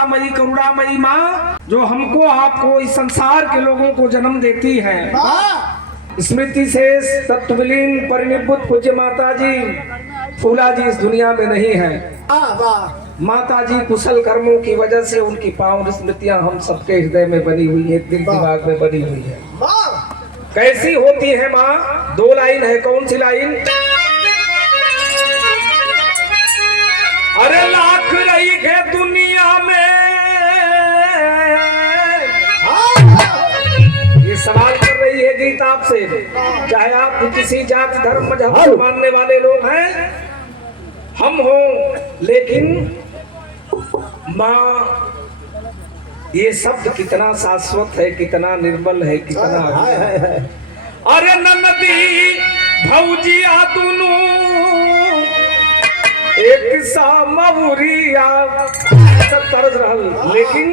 दयामयी करुणामयी माँ जो हमको आपको इस संसार के लोगों को जन्म देती है। स्मृति शेष तत्वलीन परिनिर्भुत पूज्य माता जी फूला जी इस दुनिया में नहीं है। माता जी कुशल कर्मों की वजह से उनकी पावन स्मृतियां हम सबके हृदय में बनी हुई है, दिल दिमाग में बनी हुई है। कैसी होती है माँ? 2 लाइन है। कौन सी लाइन? अरे लाख रही है दुनिया में। ये सवाल कर रही है गीत आपसे, चाहे आप किसी जाति धर्म मजहब को मानने वाले लोग हैं, हम हो, लेकिन माँ ये शब्द कितना शाश्वत है, कितना निर्मल है, कितना है। अरे नदी भौजिया दुनू एक सा मऊरिया तरस रहल, लेकिन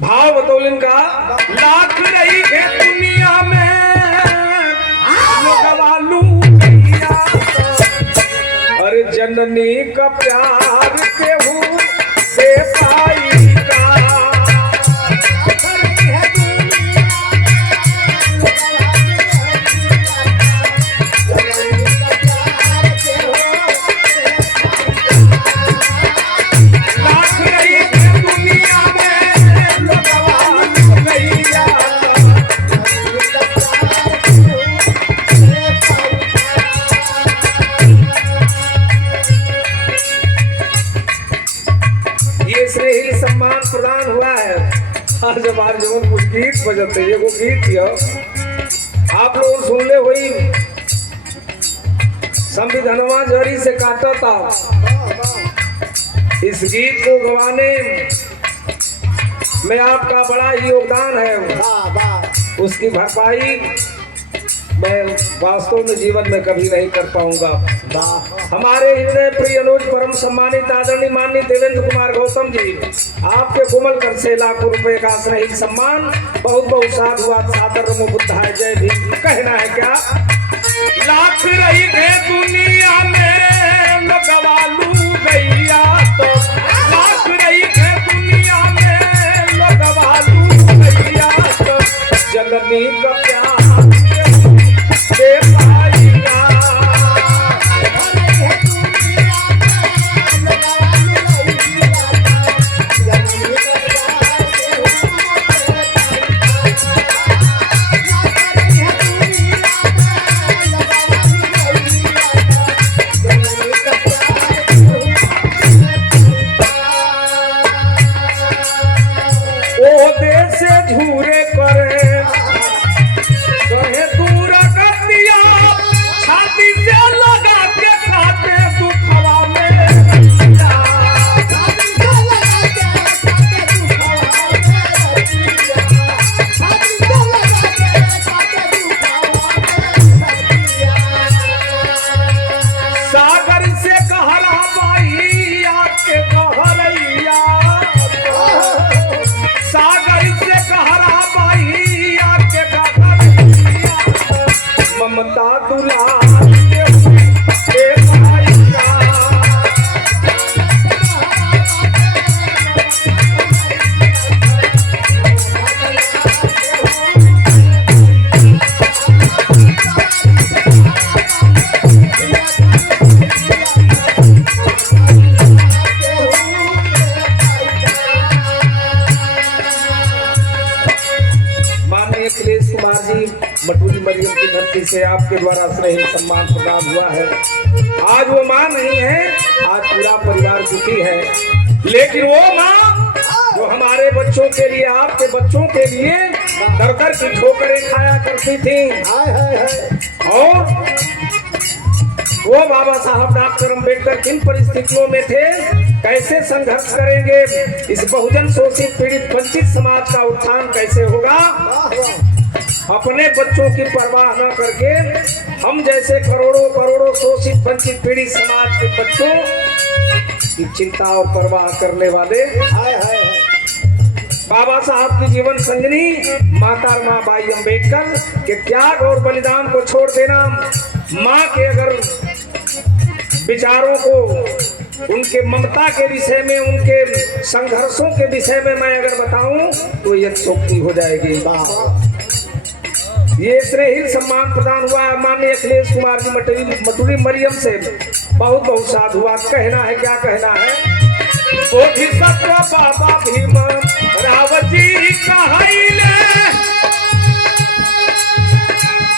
भाव बतौलन का लाख रही है दुनिया में लगवालू। अरे जननी का प्यार केहू से पाईगा। सम्मान प्रदान हुआ है। आज हमारे जीवन कुछ गीत बजते, ये वो गीत आप लोग सुन ले हुई संविधानवा जड़ी से काटा था। इस गीत को गवाने में आपका बड़ा ही योगदान है। उसकी भरपाई मैं वास्तव में जीवन में कभी नहीं कर पाऊंगा। हमारे हृदय प्रिय अनुज परम सम्मानित आदरणीय माननीय देवेंद्र कुमार गौतम जी, आपके कोमल कर से लाखों रुपए का स्नेहित सम्मान बहुत बहुत साधुवाद सादर नमो बुद्धाय जय भीम। कहना है क्या? लाख रही है दुनिया में लगवालू गैया तो, लाख रही है दुनिया में लगवालू गैया तो, जननी का प्यार से पाईगा। ओ देश से झूरे करे ममता दुलार माननीय अखिलेश कुमार जी मटूरी मरियम की धरती से आपके द्वारा स्नेह सम्मान प्रदान हुआ है। आज वो माँ नहीं है, आज पूरा परिवार दुखी है, लेकिन वो माँ जो हमारे बच्चों के लिए, आपके बच्चों के लिए दर दर की ठोकरें खाया करती थी। और वो बाबा साहब डॉक्टर अम्बेडकर किन परिस्थितियों में थे, कैसे संघर्ष करेंगे, इस बहुजन शोषित पीड़ित वंचित समाज का उत्थान कैसे होगा, अपने बच्चों की परवाह न करके हम जैसे करोड़ों करोड़ों शोषित वंचित पीड़ित समाज के बच्चों की चिंता और परवाह करने वाले बाबा साहब की जीवन संजनी माता माँ बाई अम्बेडकर के त्याग और बलिदान को छोड़ देना, माँ के अगर विचारों को उनके ममता के विषय में, उनके संघर्षों के विषय में मैं अगर बताऊं तो यथोक्ति हो जाएगी। ये स्नेहिल सम्मान प्रदान हुआ माननीय अखिलेश कुमार जी मटूरी मरियम से। बहुत बहुत साधुवाद। कहना है, क्या कहना है? बोधिसत्व बाबा भीम राव जी कहैले,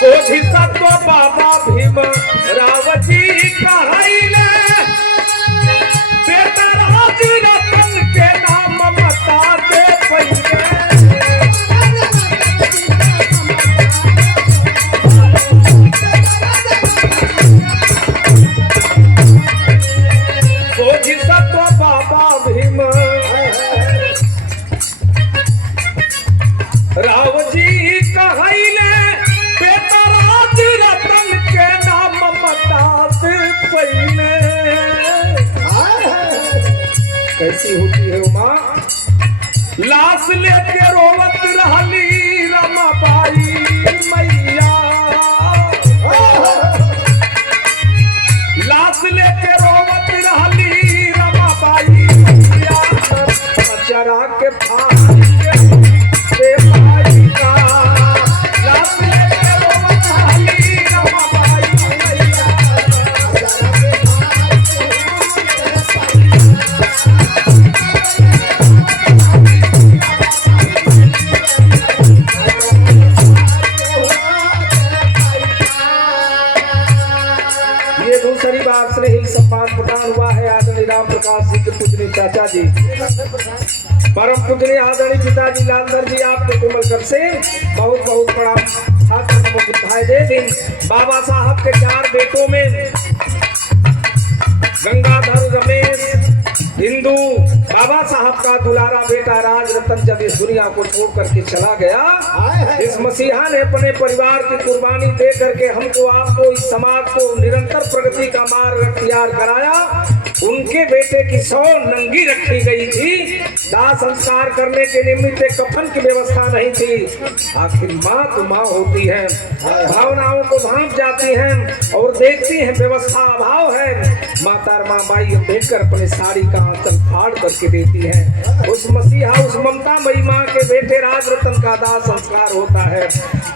बोधिसत्व बाबा भीम राव जी कहैले, बेतराज रतन के नाम मता दे पहिले। बोधिसत्व बाबा भीम राव जी कहैले, बेतराज रतन के नाम मता दे पहिले। कैसी होती है उमा? लाश लेके रोवत रहली रमाबाई मैया, लाश लेके रोवत रहली रमाबाई मैया, चरा के फांसी के भाई का। लाश लेके रोवत रहली रमाबाई मैया, ये दूसरी बार स्नेहिल सम्मान प्रदान हुआ है आदरणीय राम प्रकाश जी के पूजनीय चाचा जी, परम पूजनीय आदरणीय पिताजी लालधर जी, आपके कोमल कर से बहुत बहुत प्रणाम। छात्र नमो बुद्धाय जय दिन। बाबा साहब के 4 बेटों में गंगाधर, रमेश, हिंदू, बाबा साहब का दुलारा बेटा राज रतन जब इस दुनिया को छोड़ करके चला गया, इस मसीहा ने अपने परिवार की कुर्बानी दे करके हमको, आपको, इस समाज को निरंतर प्रगति का मार्ग अख्तियार कराया। उनके बेटे की 100 नंगी रखी गई थी। दाह संस्कार करने के निमित्त कफन की व्यवस्था नहीं थी। आखिर माँ तो माँ होती है, भावनाओं को भांप जाती हैं और देखती हैं व्यवस्था अभाव है। माता माँ बाई देखकर अपने साड़ी का आंचल फाड़ करके देती है। उस मसीहा, उस ममता मई माँ के बेटे राज रतन का दाह संस्कार होता है।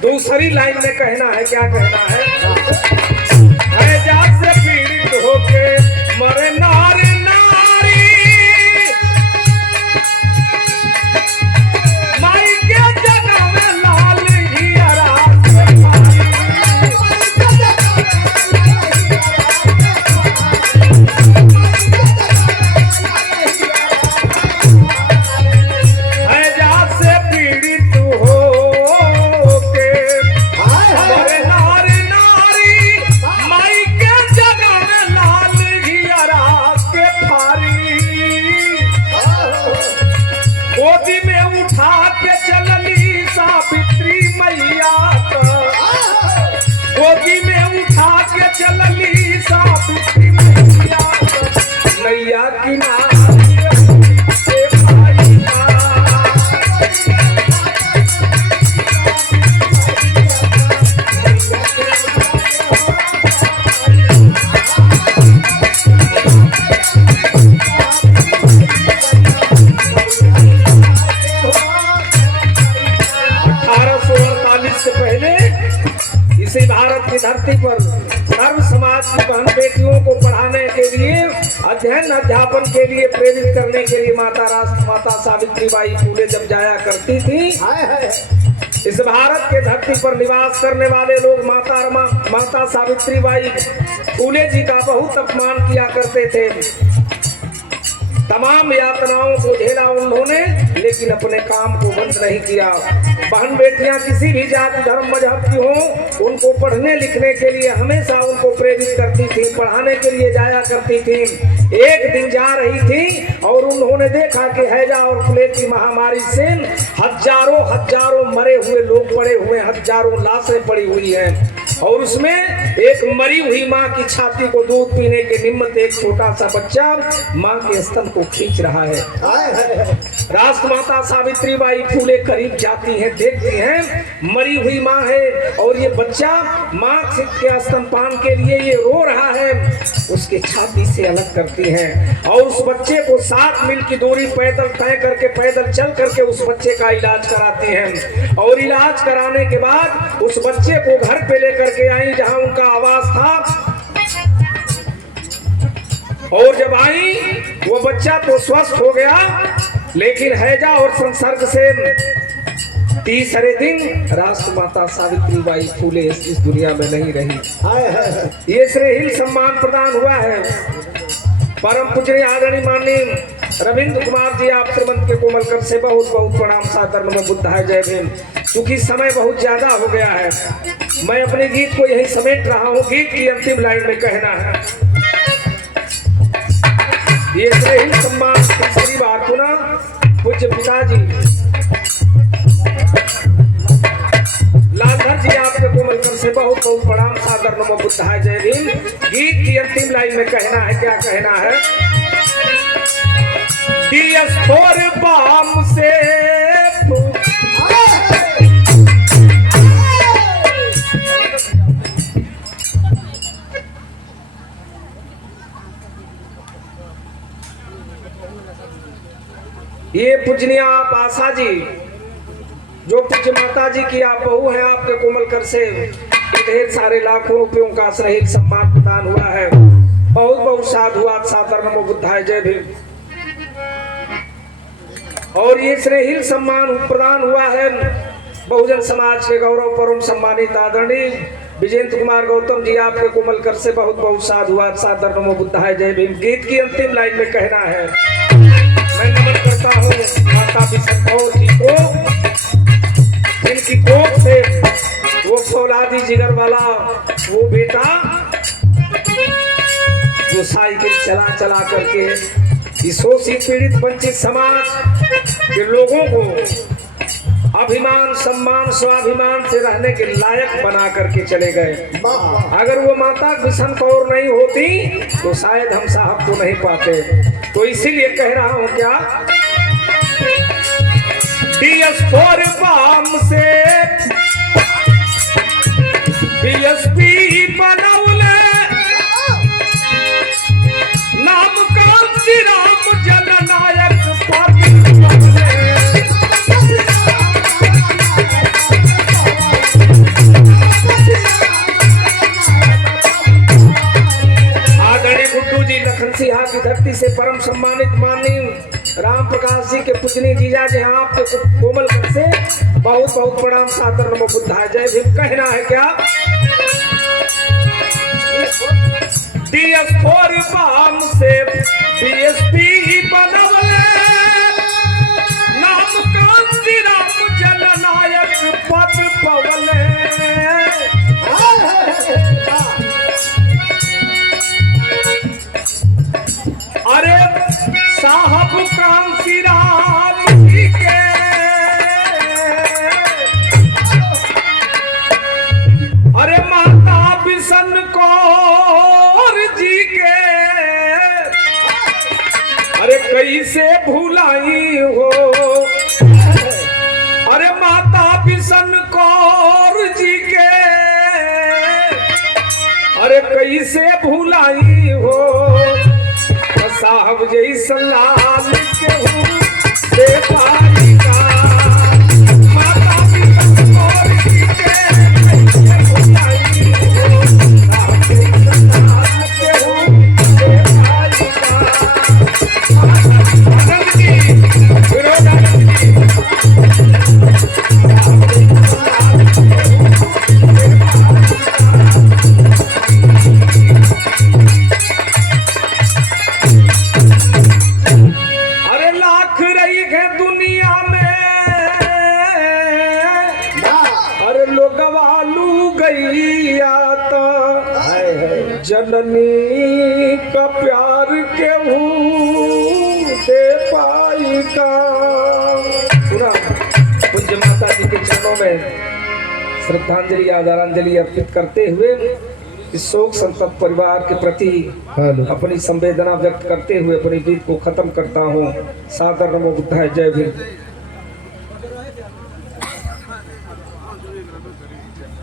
दूसरी लाइन में कहना है, क्या कहना है? जात से पीड़ित होके मरे नारी नारी, माई के जन्म लाल हियरा, जात से पीड़ित होके मरे नारी नारी, माई के जन्म लाल हियरा के फारी। गोदी में उठा के चलली सावित्री मैया, गोदी में उठा के चलली सावित्री मैया, नैया किनारे से भाई का। से पहले इसी भारत की धरती पर सर्व समाज की बहन बेटियों को पढ़ाने के लिए, अध्ययन अध्यापन के लिए प्रेरित करने के लिए माता राष्ट्र माता सावित्री बाई फूले जब जाया करती थी, इस भारत के धरती पर निवास करने वाले लोग माता सावित्री बाई फूले जी का बहुत अपमान किया करते थे। तमाम यातनाओं को झेला उन्होंने, लेकिन अपने काम को बंद नहीं किया। बहन बेटियां किसी भी जाति धर्म मजहब की हों, उनको पढ़ने लिखने के लिए हमेशा उनको प्रेरित करती थी, पढ़ाने के लिए जाया करती थी। एक दिन जा रही थी और उन्होंने देखा कि हैजा और प्लेग की महामारी से हजारों मरे हुए लोग पड़े हुए, हजारों लाशें पड़ी हुई हैं। और उसमें एक मरी हुई माँ की छाती को दूध पीने के निमित्त एक छोटा सा बच्चा माँ के स्तन को खींच रहा है। राष्ट्रमाता सावित्री बाई फूले करीब जाती हैं, देखती हैं मरी हुई माँ है और ये बच्चा माँ के स्तनपान के लिए ये रो रहा है। उसके छाती से अलग करती हैं और उस बच्चे को 7 मील की दूरी पैदल तय करके पैदल चल करके उस बच्चे का इलाज कराती हैं और इलाज कराने के बाद उस बच्चे को घर पे लेकर के आई जहां उनका आवास था। और जब आई वो बच्चा तो स्वस्थ हो गया, लेकिन हैजा और संसर्ग से तीसरे दिन राष्ट्रमाता सावित्री बाई फूले इस दुनिया में नहीं रही। ये श्रेहिल सम्मान प्रदान हुआ है। परम पूजनीय आदरणीय माननीय रविंद्र कुमार जी, आप श्रीमंत के कोमल कर से बहुत बहुत प्रणाम सादर नमो बुद्धाय जय भीम। क्योंकि समय बहुत ज्यादा हो गया है, मैं अपने गीत को यही समेट रहा हूँ। गीत की अंतिम लाइन में कहना है, ये श्रेहिल सम्मान तीसरी बार पुनः पूज्य पिताजी लालधर जी, आपके कोमल कर से बहुत बहुत प्रणाम सादर नमो बुद्धाय जय भीम। गीत की अंतिम लाइन में कहना है, क्या कहना है, दियस फोर बाम से ये पूजनीय आप आशा जी, जो पूज्य माता जी की आप बहू हैं, आपके कोमल कर से ढेर सारे लाखों रुपयों का श्रेहिल सम्मान प्रदान हुआ है। बहुत बहुत साधुवाद सादर नमो बुद्धाय जय भीम। और ये श्रेहिल सम्मान प्रदान हुआ है बहुजन समाज के गौरव परम सम्मानित आदरणीय विजेंद्र कुमार गौतम जी, आपके कोमल कर से बहुत बहुत साधुवाद सादर नमो बुद्धाय जय भीम। गीत की अंतिम लाइन में कहना है, मैं नमन करता हूँ माता बिशन कौर जी को, जिनकी कोख से वो फौलादी जिगर वाला वो बेटा जो साइकिल चला चला करके इस शोषित पीड़ित वंचित समाज के लोगों को अभिमान सम्मान स्वाभिमान से रहने के लायक बना करके चले गए। अगर वो माता बिशन कौर नहीं होती तो शायद हम साहब को नहीं पाते। तो इसीलिए कह रहा हूं, क्या DS4 बाम से BSP बनौले नाम का श्री राम जननायक सिंहा की धरती से परम सम्मानित माननीय राम प्रकाश जी के पूजनीय जीजा जी, आपके कोमल कर से बहुत बहुत प्रणाम सादर नमो बुद्धाय जय भीम। कहना है क्या, DS4 बाम से BSP बनवले नाम का श्री राम जननायक पद पवले। अरे साहब कांसी राम जी के, अरे माता बिशन कौर जी के, अरे कैसे भुलाई हो, अरे माता बिशन कौर जी के, अरे कैसे भुलाई हो, साहब जैसा लाल के हूँ देवाली का, माता बिशन कौर जी के भुलाई हो, साहब जैसा लाल के हूँ देवाली का। आनंद जी विरोध जननी का प्यार केहू दे पाई का। पूरा पूज्य माता जी के चरणों में श्रद्धांजलि आदरांजलि अर्पित करते हुए इस शोक संतप्त परिवार के प्रति अपनी संवेदना व्यक्त करते हुए अपनी गीत को खत्म करता हूँ। सादर नमो बुद्धाय, जय भीम।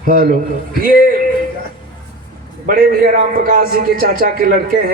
हेलो, ये बड़े भैया राम प्रकाश जी के चाचा के लड़के हैं।